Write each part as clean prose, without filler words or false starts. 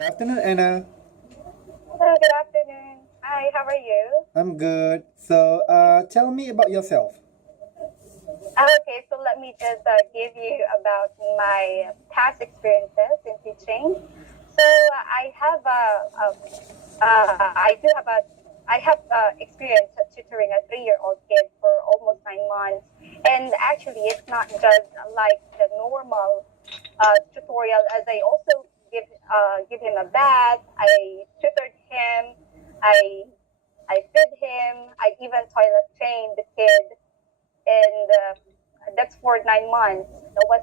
Good afternoon, Anna. Hello, good afternoon. Hi, how are you? I'm good. So, tell me about yourself. Okay, so let me just give you about my past experiences in teaching. So I have I do have a, I have experience at tutoring a 3-year-old kid for almost 9 months, and actually, it's not just like the normal tutorial. As I also give him a bath, I tutored him, I I fed him, I even toilet trained the kid, and that's for 9 months. That was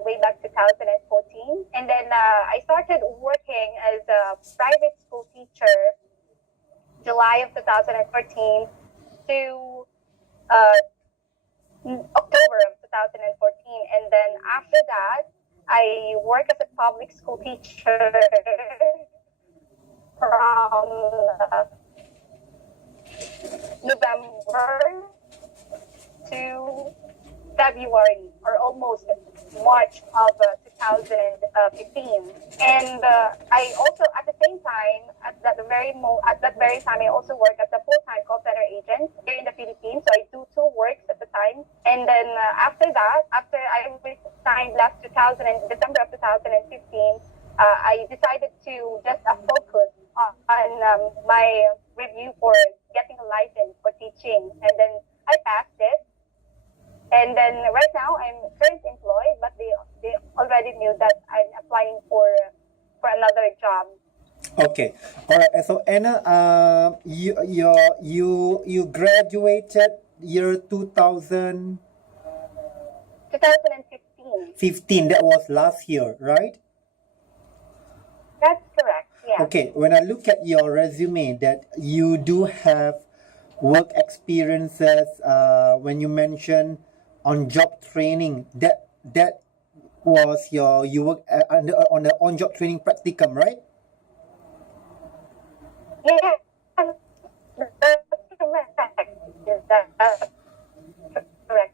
way back 2014. And then I started working as a private school teacher July of 2014 to uh, October of 2014. And then after that, I work as a public school teacher from November to February or almost March of 2015. And I also, at the same time, at that very time, I also work as a full-time call center agent here in the Philippines. So I do two works at the time. And then after that, after I resigned last 2000 December of 2015, I decided to just focus on my review for getting a license for teaching. And then I passed it, and then right now I'm currently employed, but they already knew that I'm applying for another job. Okay. All right. So, Anna, you graduated year 2015. 2015. That was last year, right? That's correct. Yes. Okay. When I look at your resume, that you do have work experiences. When you mention on job training, that was your you work on the on job training practicum, right? Yes. That's correct. That's correct. That's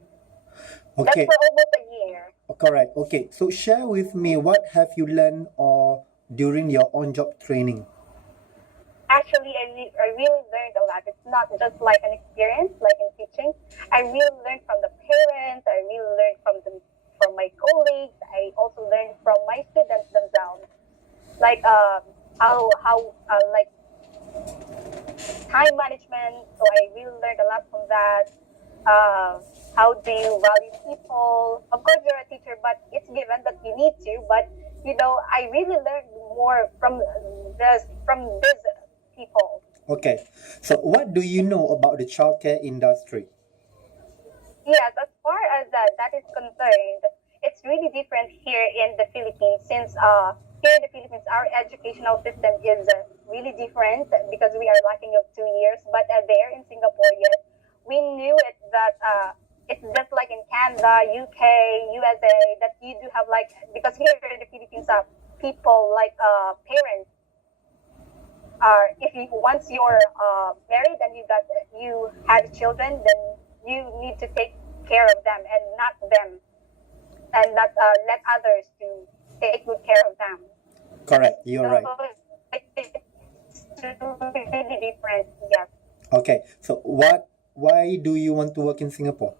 Okay, for almost a year. correct. Okay, so share with me what have you learned or during your on-job training. Actually, I really learned a lot. It's not just like an experience, like in teaching. I really learned from the parents. I really learned from my colleagues. I also learned from my students themselves, like like time management. So I really learned a lot from that. Uh, how do you value people? Of course, you're a teacher, but it's given that you need to. But I really learned more from these people. Okay, so what do you know about the childcare industry? Yes, as far as that is concerned, it's really different here in the Philippines since here in the Philippines our educational system is really different because we are lacking of 2 years. But there in Singapore, yes, we knew it that it's just like in Canada, UK, USA that you do have like because here in the Philippines, people like parents are if you once you're married and you had children, then you need to take care of them and not them and not let others to take good care of them. Correct, you're So right. it's really different. Yes. Okay, so why do you want to work in Singapore?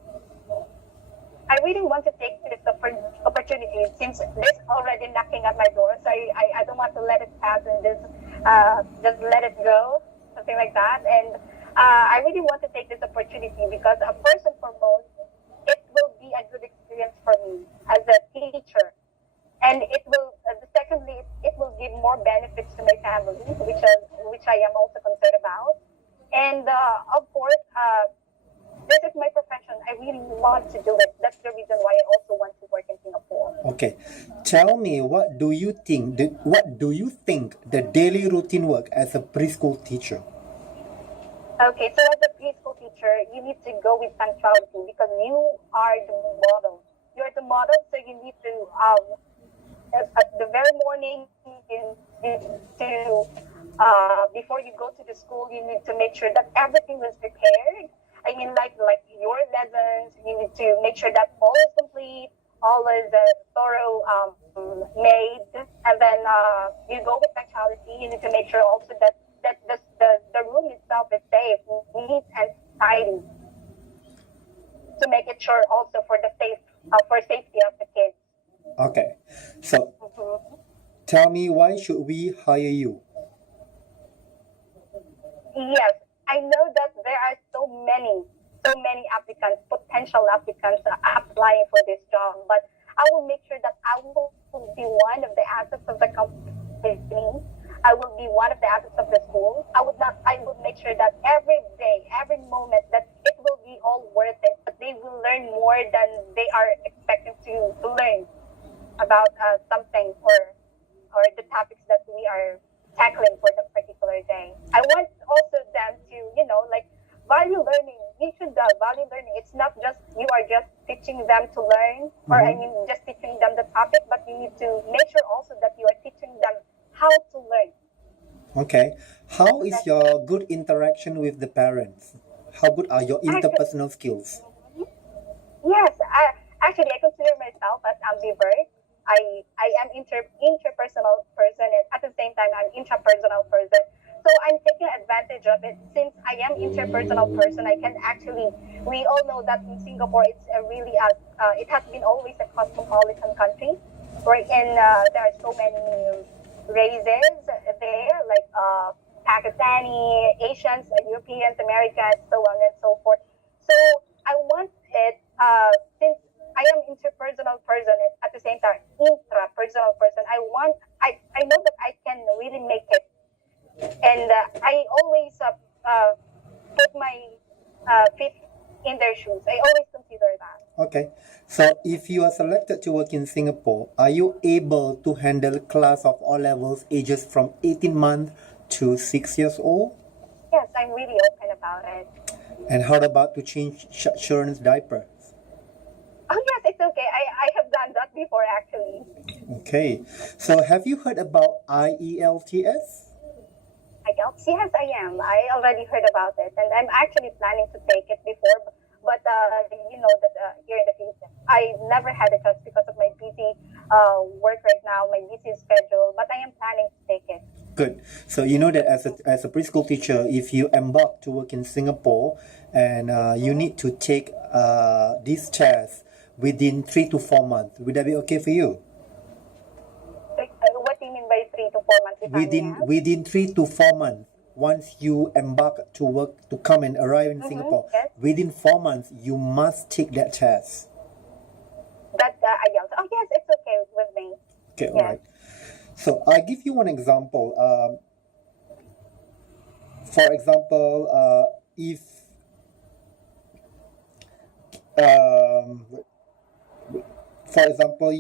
I really want to take this opportunity since this already knocking at my door. So I don't want to let it pass and just let it go, something like that. And I really want to take this opportunity because first and foremost, it will be a good experience for me as a teacher. And it will, secondly, it will give more benefits to my family, which I am also concerned about. And of course, this is my profession. I really want to do it. That's the reason why I also want to work in Singapore. Okay, tell me what do you think the daily routine work as a preschool teacher? Okay, so as a preschool teacher, you need to go with punctuality because you are the model. You're the model, so you need to at the very morning you need to before you go to the school, you need to make sure that everything was prepared. I mean, like your lessons, you need to make sure that all is complete, all is thorough made, and then you go with punctuality. You need to make sure also that the room itself is safe, neat and tidy, to make it sure also for the safety of the kids. Okay. So Mhm. tell me, why should we hire you? Yes, I know that there are so many applicants, potential applicants applying for this job, but I will make sure that I will be one of the assets of the company. I will be one of the assets of the school. I will make sure that every day, every moment, that it will be all worth it, that they will learn more than they are expecting to learn about something or the topics that we are tackling for the particular day. I want also them to, like value learning. We should value learning. It's not just you are just teaching them to learn, or I mean, just teaching them the topic, but you need to make sure also that you are teaching them how to learn. Okay. How is your good interaction with the parents? How good are your interpersonal skills? Yes, actually, I consider myself as ambivert. I am interpersonal person, and at the same time, I'm intrapersonal person. So I'm taking advantage of it. Since I am interpersonal person, I can actually. We all know that in Singapore, it's it has been always a cosmopolitan country, wherein there are so many races there, like Pakistani, Asians, Europeans, Americans, so on and so forth. So I want it, since I am interpersonal person and at the same time intrapersonal person. I know that I can really make it, and I always put my feet in their shoes. I always consider that. Okay. So if you are selected to work in Singapore, are you able to handle class of all levels ages from 18 months to 6 years old? Yes, I'm really open about it. And how about to change children's diapers? Oh yes, it's okay. I have done that before actually. Okay. So have you heard about IELTS? Yes, I am. I already heard about it, and I'm actually planning to take it before. But you know that here in the Philippines, I never had a chance because of my busy work right now, my busy schedule. But I am planning to take it. Good. So you know that as a preschool teacher, if you embark to work in Singapore, and you need to take this test within 3 to 4 months, would that be okay for you? What do you mean by 3 to 4 months? If I may ask? Within 3 to 4 months, once you embark to work to come and arrive in Singapore, yes. within 4 months you must take that test. That IELTS. Oh yes, it's okay with me. Okay, Yes. all right. So I give you one example. For example, if for example,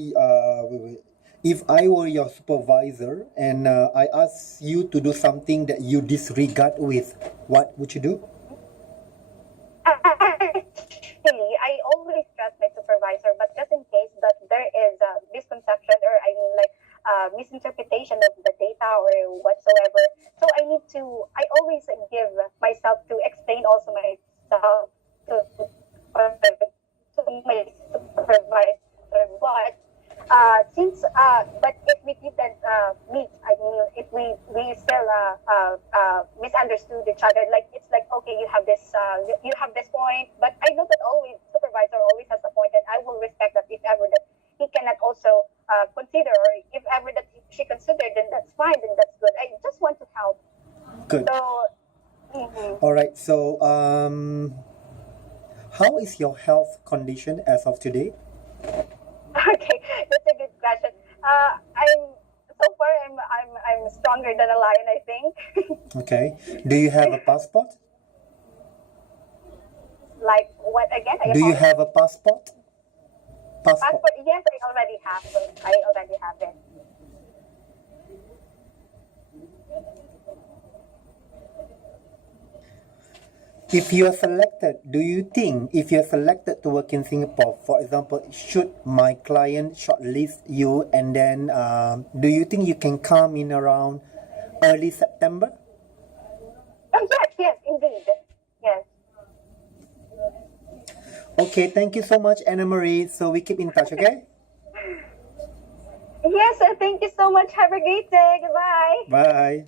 if I were your supervisor and I ask you to do something that you disregard with, what would you do? Actually, I always trust my supervisor, but just in case that there is a misconception or I mean like misinterpretation of the data or whatsoever, so I always give myself to explain also myself to my supervisor. But if we didn't meet, I mean, if we still misunderstood each other, like it's like okay, you have this point, but I know that always supervisor always has a point, and I will respect that if ever that he cannot also consider, or if ever that she considered, then that's fine, then that's good. I just want to help. Good. So. All right. So, how is your health condition as of today? Okay, that's a good question. I'm stronger than a lion, I think. Okay. Do you have a passport? Like what again? Do you have a passport? Passport? Yes, I already have it. I already have it. If you are selected, do you think if you're selected to work in Singapore, for example, should my client shortlist you, and then do you think you can come in around early September? Oh, yes, indeed. Yes. Okay, thank you so much, Anna Marie. So we keep in touch, okay? Yes, thank you so much. Have a great day. Goodbye. Bye.